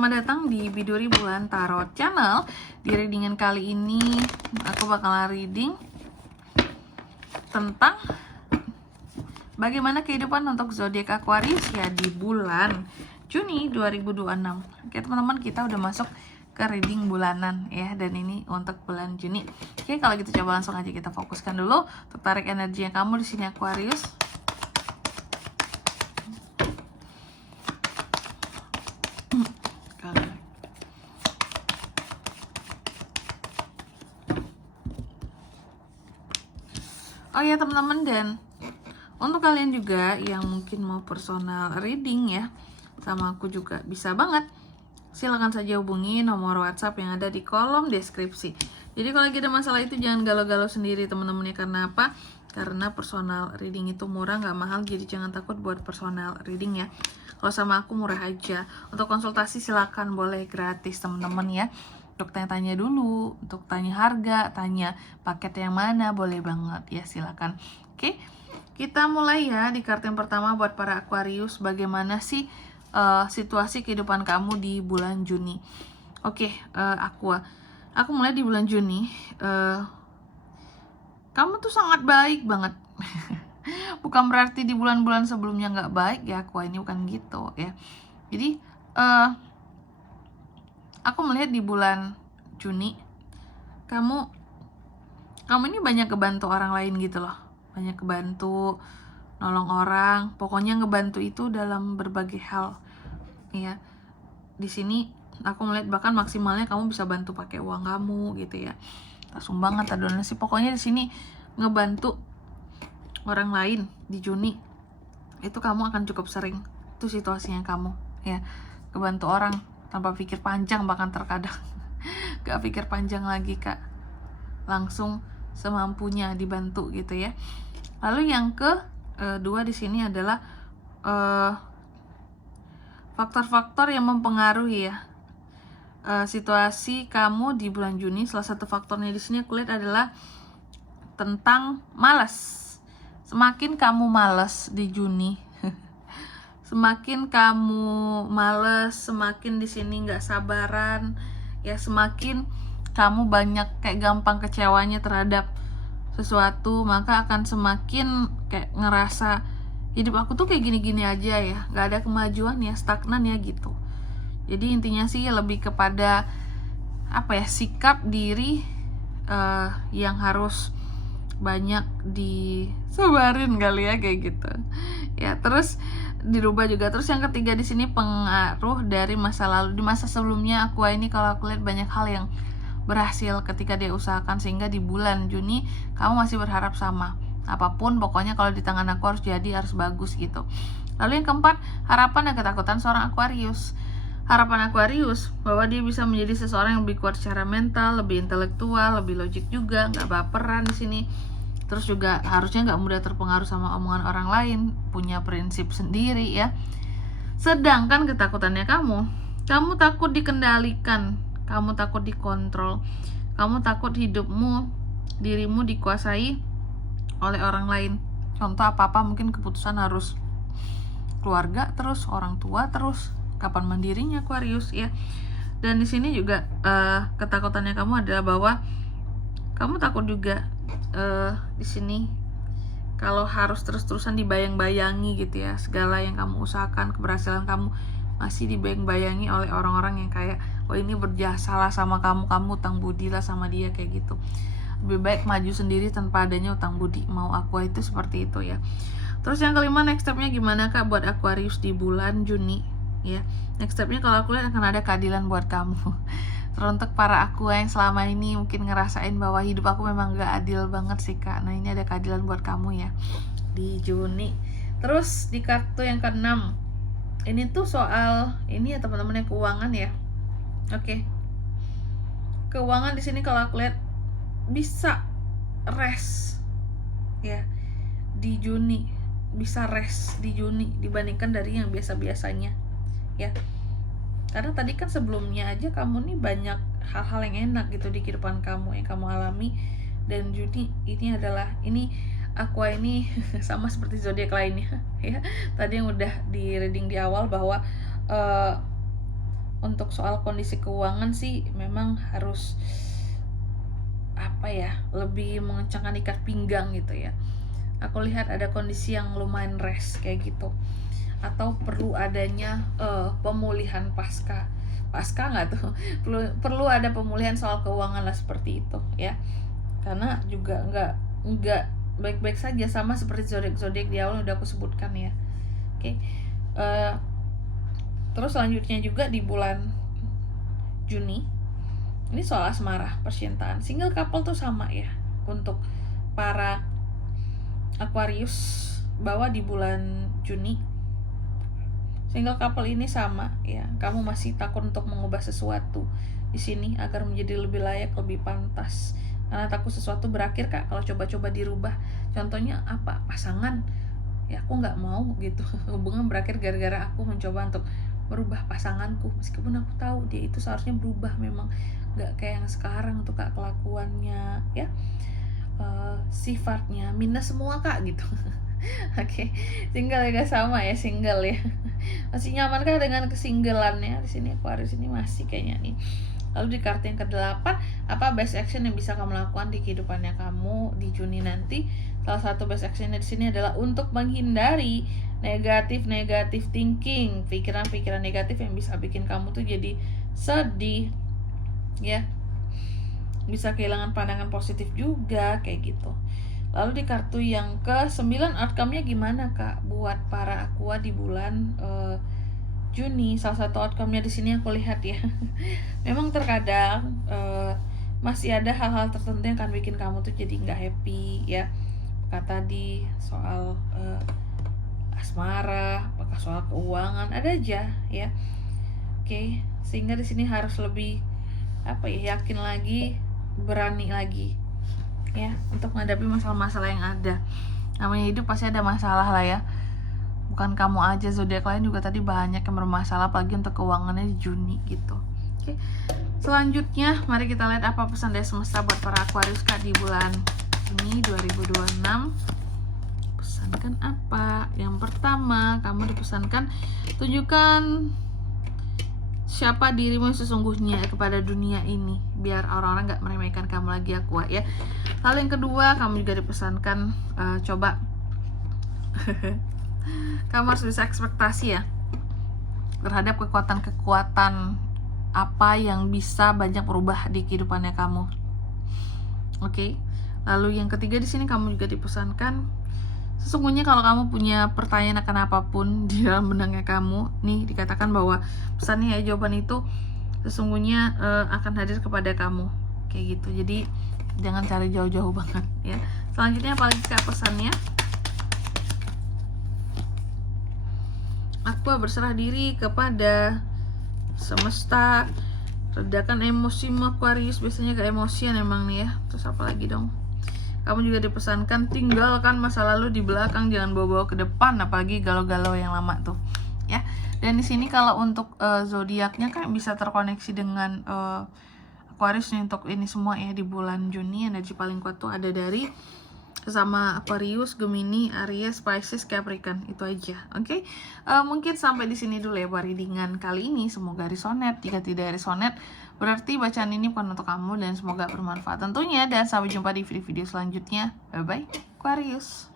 selamat datang di Biduri Bulan Tarot Channel. Di readingan kali ini aku bakalan reading tentang bagaimana kehidupan untuk zodiak Aquarius ya di bulan Juni 2026. Oke teman-teman, kita udah masuk ke reading bulanan ya, dan ini untuk bulan Juni. Oke, kalau gitu coba langsung aja kita fokuskan dulu untuk tarik energi yang kamu di sini Aquarius. Oh ya teman-teman, dan untuk kalian juga yang mungkin mau personal reading ya sama aku juga bisa banget. Silakan saja hubungi nomor WhatsApp yang ada di kolom deskripsi. Jadi kalau lagi ada masalah itu jangan galau-galau sendiri teman-teman ya. Karena apa? Karena personal reading itu murah, nggak mahal. Jadi jangan takut buat personal reading ya. Kalau sama aku murah aja. Untuk konsultasi silakan, boleh gratis teman-teman ya. Untuk tanya-tanya dulu, untuk tanya harga, tanya paket yang mana, boleh banget ya, silakan. Oke, kita mulai ya di kartu yang pertama buat para Aquarius. Bagaimana sih situasi kehidupan kamu di bulan Juni? Oke, aku mulai di bulan Juni. Kamu tuh sangat baik banget. Bukan berarti di bulan-bulan sebelumnya nggak baik ya, Aqua, ini bukan gitu ya. Jadi aku melihat di bulan Juni kamu ini banyak kebantu orang lain gitu loh. Banyak kebantu, nolong orang, pokoknya ngebantu itu dalam berbagai hal. Ya. Di sini aku melihat bahkan maksimalnya kamu bisa bantu pakai uang kamu gitu ya. Sumbangan atau donasi, pokoknya di sini ngebantu orang lain di Juni. Itu kamu akan cukup sering. Itu situasinya kamu ya. Kebantu orang tanpa pikir panjang, bahkan terkadang gak pikir panjang lagi kak, langsung semampunya dibantu gitu ya. Lalu yang kedua di sini adalah faktor-faktor yang mempengaruhi ya situasi kamu di bulan Juni. Salah satu faktornya di sini aku lihat adalah tentang malas. Semakin kamu malas di Juni, semakin kamu males, semakin di sini nggak sabaran ya, semakin kamu banyak kayak gampang kecewanya terhadap sesuatu, maka akan semakin kayak ngerasa hidup aku tuh kayak gini-gini aja ya, nggak ada kemajuan ya, stagnan ya gitu. Jadi intinya sih lebih kepada apa ya, sikap diri yang harus banyak disabarin kali ya, kayak gitu ya. Terus dirubah juga. Terus yang ketiga di sini pengaruh dari masa lalu. Di masa sebelumnya aku ini kalau aku lihat banyak hal yang berhasil ketika dia usahakan, sehingga di bulan Juni kamu masih berharap sama. Apapun pokoknya kalau di tangan aku harus jadi, harus bagus gitu. Lalu yang keempat, harapan dan ketakutan seorang Aquarius. Harapan Aquarius bahwa dia bisa menjadi seseorang yang lebih kuat secara mental, lebih intelektual, lebih logik juga, nggak baperan di sini. Terus juga harusnya nggak mudah terpengaruh sama omongan orang lain, punya prinsip sendiri ya. Sedangkan ketakutannya kamu takut dikendalikan, kamu takut dikontrol, kamu takut dirimu dikuasai oleh orang lain. Contoh apa-apa, mungkin keputusan harus keluarga, terus orang tua, terus kapan mandirinya Aquarius ya. Dan di sini juga ketakutannya kamu adalah bahwa kamu takut juga di sini kalau harus terus-terusan dibayang-bayangi gitu ya, segala yang kamu usahakan, keberhasilan kamu masih dibayang-bayangi oleh orang-orang yang kayak, oh ini berjasalah sama kamu, kamu utang budi lah sama dia, kayak gitu. Lebih baik maju sendiri tanpa adanya utang budi. Mau aku itu seperti itu ya. Terus yang kelima, next stepnya gimana kak buat Aquarius di bulan Juni ya. Next stepnya kalau aku lihat akan ada keadilan buat kamu. Teruntuk para aku yang selama ini mungkin ngerasain bahwa hidup aku memang gak adil banget sih kak. Nah ini ada keadilan buat kamu ya di Juni. Terus di kartu yang keenam, ini tuh soal ini ya teman-teman, ya keuangan ya. Oke. Keuangan di sini kalau aku lihat bisa rest ya di Juni, bisa rest di Juni dibandingkan dari yang biasa-biasanya ya. Karena tadi kan sebelumnya aja kamu nih banyak hal-hal yang enak gitu di kehidupan kamu yang kamu alami. Dan Juni ini adalah, ini Aqua ini sama seperti zodiak lainnya ya. Tadi yang udah di reading di awal bahwa untuk soal kondisi keuangan sih memang harus lebih mengencangkan ikat pinggang gitu ya. Aku lihat ada kondisi yang lumayan rest kayak gitu, atau perlu adanya pemulihan pasca nggak tuh perlu ada pemulihan soal keuangan lah, seperti itu ya. Karena juga nggak baik-baik saja, sama seperti zodiak di awal udah aku sebutkan ya. Oke. Terus selanjutnya juga di bulan Juni ini soal asmara, percintaan. Single couple tuh sama ya untuk para Aquarius, bahwa di bulan Juni single couple ini sama ya, kamu masih takut untuk mengubah sesuatu di sini agar menjadi lebih layak, lebih pantas. Karena takut sesuatu berakhir Kak kalau coba-coba dirubah. Contohnya apa? Pasangan. Ya aku nggak mau gitu hubungan berakhir gara-gara aku mencoba untuk merubah pasanganku, meskipun aku tahu dia itu seharusnya berubah, memang nggak kayak yang sekarang tuh Kak kelakuannya ya, sifatnya minus semua Kak gitu. Oke. Single juga sama ya, single ya. Masih nyaman kah dengan kesinggelannya? Di sini Aquarius ini masih kayaknya nih. Lalu di kartu yang ke-8, apa best action yang bisa kamu lakukan di kehidupannya kamu di Juni nanti? Salah satu best actionnya di sini adalah untuk menghindari negatif thinking, pikiran-pikiran negatif yang bisa bikin kamu tuh jadi sedih ya, bisa kehilangan pandangan positif juga kayak gitu. Lalu di kartu yang ke-9, outcome-nya gimana Kak buat para Aqua di bulan Juni? Salah satu outcome-nya di sini aku lihat ya. Memang terkadang masih ada hal-hal tertentu yang akan bikin kamu tuh jadi nggak happy ya. Kata tadi soal asmara, apakah soal keuangan, ada aja ya. Oke, sehingga di sini harus lebih yakin lagi, berani lagi ya untuk menghadapi masalah-masalah yang ada. Namanya hidup pasti ada masalah lah ya. Bukan kamu aja, zodiak lain juga tadi banyak yang bermasalah, apalagi untuk keuangannya di Juni gitu. Oke. Selanjutnya mari kita lihat apa pesan dari semesta buat para Aquarius Kak di bulan Juni 2026. Pesankan apa? Yang pertama, kamu dipesankan tunjukkan siapa dirimu sesungguhnya kepada dunia ini, biar orang-orang gak meremehkan kamu lagi Aqua ya. Lalu yang kedua, kamu juga dipesankan coba kamu harus bisa ekspektasi ya terhadap kekuatan apa yang bisa banyak berubah di kehidupannya kamu. Oke. Lalu yang ketiga di sini kamu juga dipesankan sesungguhnya kalau kamu punya pertanyaan akan apapun di dalam benaknya kamu, nih dikatakan bahwa pesannya ya, jawaban itu sesungguhnya akan hadir kepada kamu kayak gitu. Jadi jangan cari jauh-jauh banget ya. Selanjutnya apalagi Kak pesannya? Aku berserah diri kepada semesta, redakan emosi Aquarius, biasanya ke emosian emang nih ya. Terus apa lagi dong? Kamu juga dipesankan tinggalkan masa lalu di belakang, jangan bawa-bawa ke depan, apalagi galau-galau yang lama tuh ya. Dan di sini kalau untuk zodiaknya kan bisa terkoneksi dengan Aquarius nih untuk ini semua ya di bulan Juni. Energi paling kuat tuh ada dari sama Aquarius, Gemini, Aries, Pisces, Capricorn, itu aja. Oke. Mungkin sampai di sini dulu ya readingan kali ini. Semoga resonate. Jika tidak resonate, berarti bacaan ini bukan untuk kamu dan semoga bermanfaat tentunya. Dan sampai jumpa di video-video selanjutnya. Bye bye Aquarius.